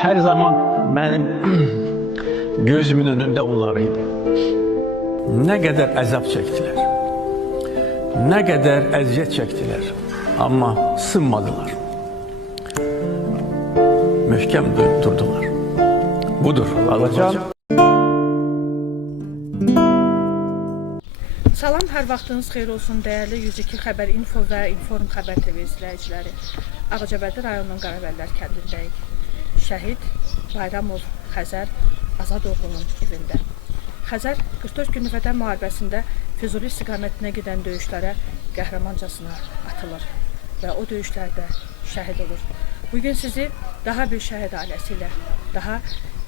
her zaman benim gözümün önünde onlarıydı. Ne kadar azap çektiler. Ne kadar eziyet çektiler. Ama sınmadılar. Möhkem durdular. Budur Azərbaycan. Salam, hər vaxtınız xeyir olsun dəyərli 102 Xəbər Info və Inform Xəbər TV izləyiciləri. Ağcabədi rayonunun Qarabəllər kəndindəyik. Şəhid Bayramov Xəzər Azadoğlunun evində. Xəzər 44 günlük Vətən müharibəsində Füzuli istiqamətinə gedən döyüşlərə qəhrəmancasına atılır və o döyüşlərdə şəhid olur. Bugün sizi daha bir şəhid ailəsi ilə, daha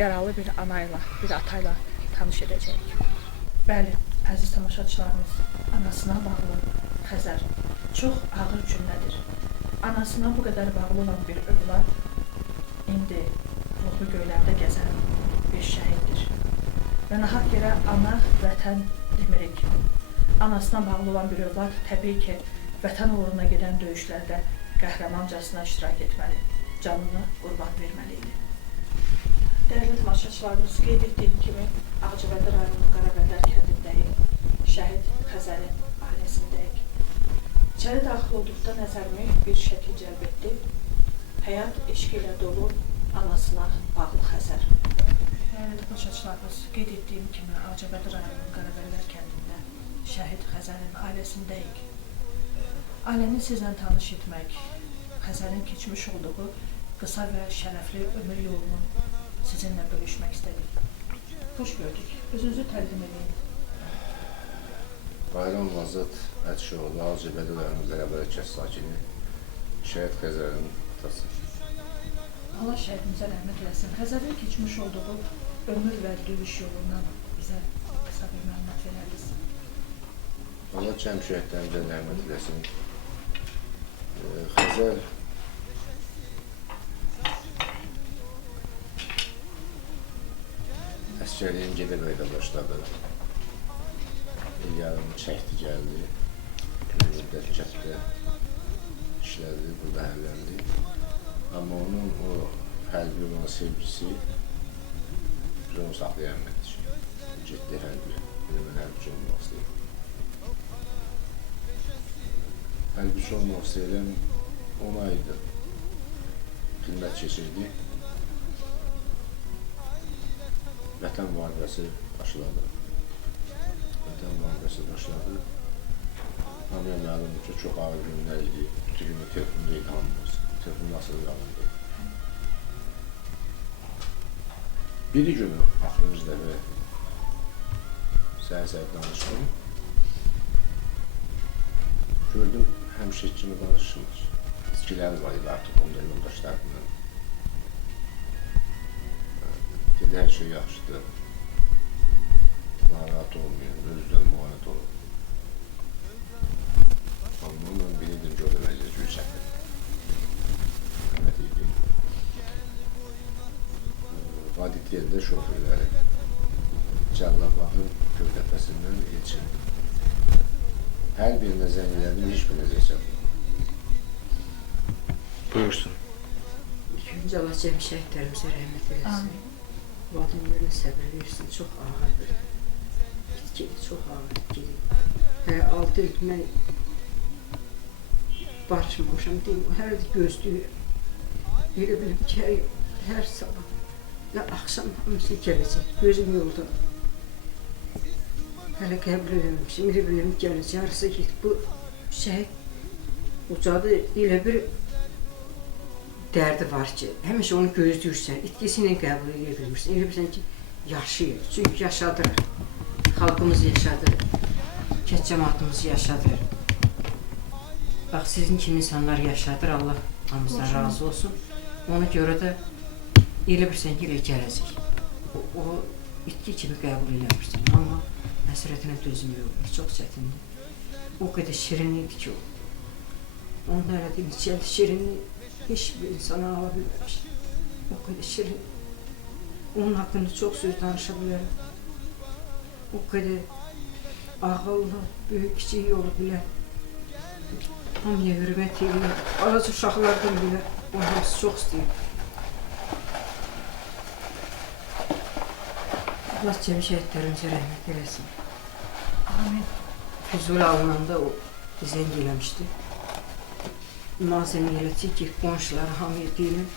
yaralı bir ana ilə, bir ata ilə tanış edəcəyik. Bəli, əziz tamaşaçılarımız, anasına bağlı Xəzər çox ağır cümlədir. Anasına bu qədər bağlı olan bir övlad indi ruhu göylərdə gəzən bir şəhiddir. Və nahaq yerə ana, vətən demirik. Anasına bağlı olan bir övlad təbii ki, vətən uğruna gedən döyüşlərdə qəhrəmancasına iştirak etməli, canını qurban verməliydi. Dəyərli tamaşaçılarımız, qeyd etdiyim kimi, Ağcabədi rayonunun Qarabəllər kəndindəyik, şəhid Xəzərin ailəsindəyik. İçəri daxil olduqda nəzərimi bir şəkil cəlb etdi. Həyat eşqi ilə dolu anasına bağlı Xəzər. Dəyərli tamaşaçılarımız, qeyd etdiyim kimi, Ağcabədi rayonunun Qarabəllər kəndində şəhid Xəzərin ailəsindəyik. Ailəni sizlə tanış etmək, Xəzərin keçmiş olduğu qısa və şərəfli ömür yolunu sizinlə bölüşmək istədik. Xoş gördük. Özünüzü təqdim edin. Bayram Azad Ətişoğlu, Ağcabədi rayonunun Qarabəllər kənd sakini, şəhid Xəzərin atası. Allah şəhidimizə rəhmət eləsin. Xəzərin keçmiş olduğu ömür və döyüş yolundan bizə qısa bir məlumat verərdiniz. Allah cəm şəhidlərimizə rəhmət eləsin. Xəzər əskərliyin Gedəbəydə başladı. Yarım çəkdi, gəldi. Müddət kənddə işlədi, burada hərləndi. Amma onun o hərbi olan sevgisi biz onu saxlaya bilmədik. Getdi hərbiyə. Mən hərbici olmaq istəyirəm. Hərbici olmaq istəyirəm 10 aydır xidmət keçirdi. Vətən müharibəsi başladı. Vətən müharibəsi başladı. Hamıya məlumdur ki, çox ağır günlər idi. Bütün günü telefonda idi hamımız. Telefon nasıl qalırdı. Biri günü axırıncı dəfə səhər-səhər danışdım. Gördüm, həmişə kimi danışmır. İtkiləri var idi artıq onda yoldaşlarımla. Dedi, hər şey yaxşıdır. Narahat olmayın, özdən müayət olun. Amma mən bilirdim ki, o da vəziyyət yüksəkdir. Rəhmət idi. Vadid yerində şoförləri Cəllabadın Gövdəpəsindən ilçin. Hər birinə zəng elədim, heç birinə zəng. Buyursun. İkinci Allah cəm şəhidlərimizə rəhmət eləsin. Valideynlərinə səbir versin, çox ağır bir itkidir, çox ağır itkidir. 6 il mən barışmamışam deyim, hər il gözləyirəm. Elə biləm ki, hər sabah və axşam hamısı gələcək, gözüm yolda. Hələ qəbul eləməmişim, elə biləm gələcək, arısa get. Bu şəhid ucadı, elə bir dərdi var ki, həmişə onu gözləyirsən, itkisi ilə qəbul edə bilmirsən. Elə bilirsən ki, yaşayır. Çünki yaşadır, xalqımız yaşadır, kənd cəmaatımız yaşadır. Bax, sizin kimi insanlar yaşadır, Allah hamımızdan razı olsun. Ona görə də elə bilirsən ki, elə gələcək. O itki kimi qəbul eləmirsən. Amma həsrətinə dözmək olur, çox çətindir. O qədər şirin idi ki o. Onun elədiyi neçəli şirinlik heç bir insana ala bilməmiş. O qədər şirin. Onun haqqında çox söz danışa bilərəm. O qədər ağıllı, böyük, kiçik yolu bilər. Hamıya hürmət edir. Balaca uşaqlardan bilər. O hamısı çox istəyir. Allah cəmi şəhidlərimizə rəhmət eləsin. Amin. Füzuli alınanda o zəng eləmişdi. Zəng elədi ki, qonşuları hamıya deyilin.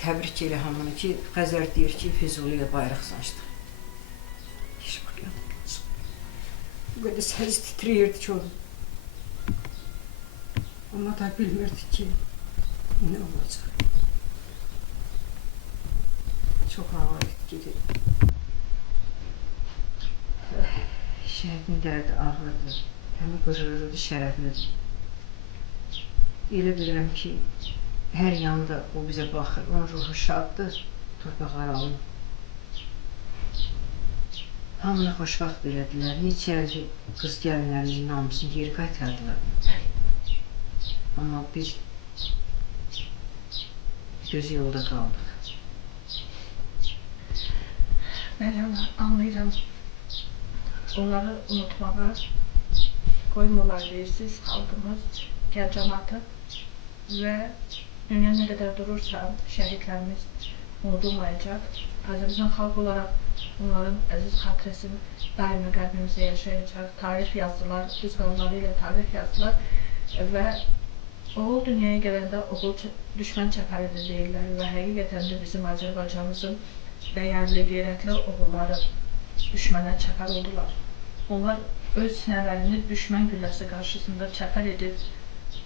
Təbrik elə hamını ki, Xəzər deyir ki, Füzuliyə bayraq sancdıq. Hiç bakıyordum. Bu kadar səs titriyirdi ki onun. Ama da bilmirdik ki, ne olacak. Çok ağır etkili. Şəhidin dərdi ağırdır, həmi qürurludur, şərəflidir. Elə bilirəm ki, hər yanda o bizə baxır, onun ruhu şaddır, torpaqlar alın. Hamına xoşvaxt elədilər, neçə ildir qız gəlinlərimizin namusunu geri qaytardılar. Amma biz göz yolda qaldıq. Məryəm, anlayıram. Onları unutmağa koymurlar deyirsiniz, xalqımız, gəl cəmatı və dünya nə qədər durursa şəhidlərimiz unudulmayacaq. Azərbaycan xalq olaraq onların əziz xatirəsini daimi qəlbimizdə yaşayacaq. Tarix yazdılar, öz qanunları ilə tarix yazdılar və oğul dünyaya gələndə oğul düşmən çəpəridir deyirlər və həqiqətən də bizim Azərbaycanımızın dəyərli, qeyrətli oğulları düşmənə çəpər oldular. Onlar öz sinələrini düşmən gülləsi qarşısında çəpər edib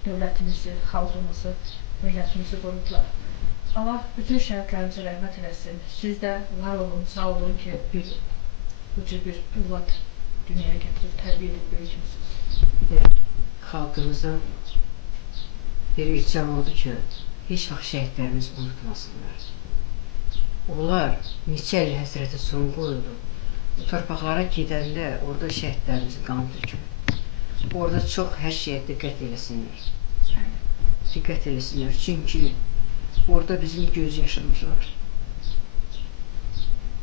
dövlətimizi, xalqımızı, millətimizi qorudular. Allah bütün şəhidlərimizə rəhmət eləsin. Siz də var olun, sağ olun ki, bu cür bir övlad dünyaya gətirib, tərbiyə edib böyütmüsünüz. Xalqımıza bir ricam oldu ki, heç vaxt şəhidlərimiz unutmasınlar. Onlar neçə il həsrətə son qoyuldu. Bu torpaqlara gedəndə orada şəhidlərimizin qanı tökülür. Orada çox hər şeyə diqqət eləsinlər. Diqqət eləsinlər, çünki orada bizim göz yaşımız var.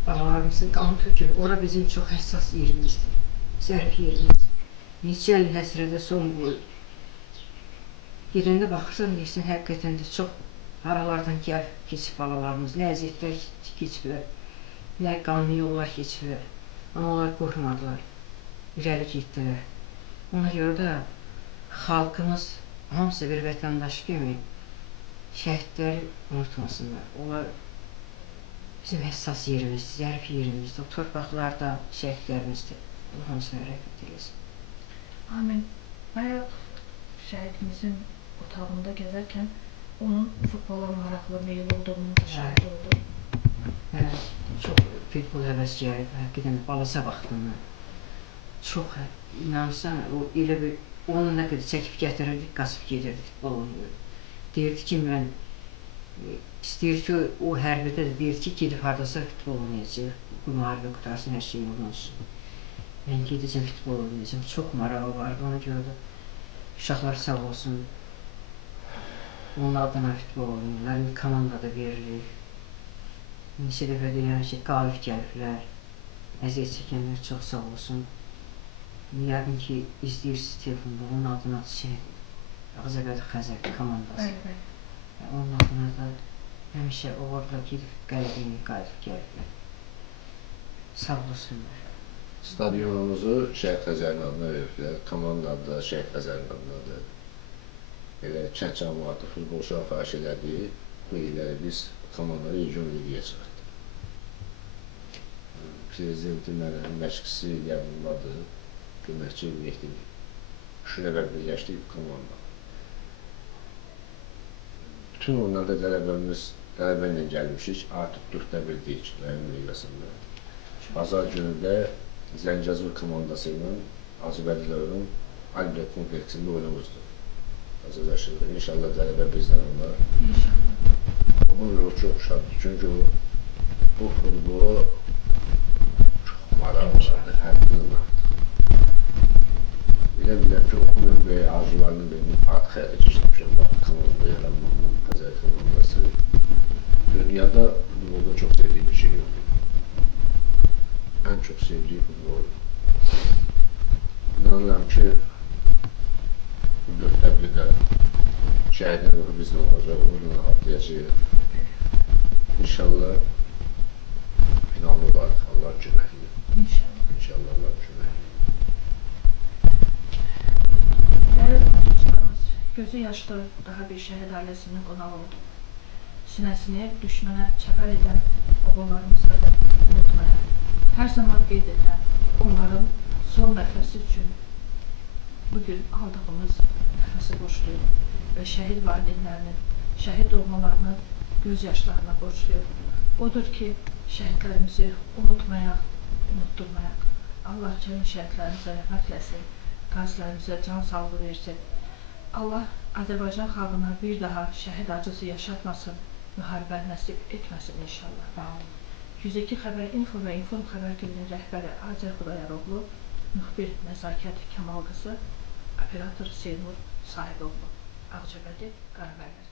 Babalarımızın qanı tökülür. Orada bizim çox həssas yerimizdir, zərif yerimizdir. Neçə il həsrətə son qoyuldu. Gedəndə baxırsan, deyirsən, həqiqətən də çox aralardan keçib balalarımız, nə əziyyətlər keçiblər, nə qanlı yollar keçiblər. Amma onlar qorxmadılar, irəli getdilər. Ona görə də xalqımız hamısı bir vətəndaş kimi şəhidləri unutmasınlar. Onlar bizim həssas yerimizdir, zərif yerimizdir. O torpaqlarda şəhidlərimizdir. Allah hamısına rəhmət eləsin. Amin. Bayaq şəhidimizin otağında gəzərkən onun futbola maraqlı meyil olduğunu da şahid oldum. Çox futbol həvəskəri, həqiqətən balaca vaxtından. Çox, inanırsan, o elə bir, onu nə qədər çəkib gətirirdik, qaçıb gedirdik, futbol oynayırdı. Deyirdi ki, mən, istəyir ki, o hərbidə də deyirdi ki, gedib haradasa futbol oynayacaq, bu müharibə qutarsın, hər şeyin olsun. Mən gedəcəm, futbol oynayacaq, çox marağı var, ona görə də uşaqlar sağ olsun, onun adına futbol oynayırlar, komandada verilir. Neçə dəfə deyirəm ki, qalib gəliblər, əziyyət çəkənlər çox sağ olsun. Yəqin ki, izləyirsiniz telefonda, onun adına Ağcabədi Xəzər komandası. Onun adına da həmişə orada gedib qələbəni qalib gəliblər. Sağ olsunlar. Stadionumuzu Şəhid Xəzərin adına veriblər, komanda adı da Şəhid Xəzərin adınadır. Elə kənd cəmiyyəti futbolçular xahiş elədi, bu illəri biz komandaları region ligiyə çıxartdıq. Prezidentin mənim məşqçisi yardımdadır, köməkçi Mehdi Şünəvər birləşdik komanda. Bütün onlarda qələbə ilə gəlmişik, artıq 4-də 1 deyik rayon liqasında. Bazar günü də Zəngəzur komandası ilə Ağcabədilərin Albert kompleksində oyunumuzdur. Hazırlaşırıq. İnşallah qələbə bizdən olar. Onun ruhu çox şaddır. Çünki bu futbolu çox maraqlıdır, həddindən artıq. Elə biləm ki, onun böyük arzularını benim artıq həyata keçirmişəm. Komanda yaranmamın, Xəzər komandası. Dünyada futbolda çox sevdiyim bir şey yoxdur. Ən çox sevdiğim futboldur. İnanıram ki, bu 4-də 1-də şəhidin ruhu bizdə olacaq, uğurla atlayacaq. İnşallah İnanırlar ki, Allah kömək edir. İnşallah. İnşallah Allah kömək edir. Dəyərli tamaşaçılarımız, gözü yaşlı daha bir şəhid ailəsinin qonağı oldu. Sinəsini düşmənə çəpər edən oğullarımızı da unutmayaq. Hər zaman qeyd edən onların son nəfəsi üçün bugün aldığımız nəfəsi borçluyuq və şəhid valideynlərinin, şəhid doğmalarının göz yaşlarına borçluyuq. Odur ki, şəhidlərimizi unutmayaq, unutturmayaq. Allah cəmi şəhidlərimizə rəhmət eləsin, qazilərimizə can sağlığı versin. Allah Azərbaycan xalqına bir daha şəhid acısı yaşatmasın, müharibə nəsib etməsin inşallah. 102 Xəbər Info və İnform Xəbər TV'nin rəhbəri Azər Xudayaroğlu, müxbir Nəzakət Kamal qızı, operator Seynur Sahiboğlu, Ağcabədi, Qarabəylər.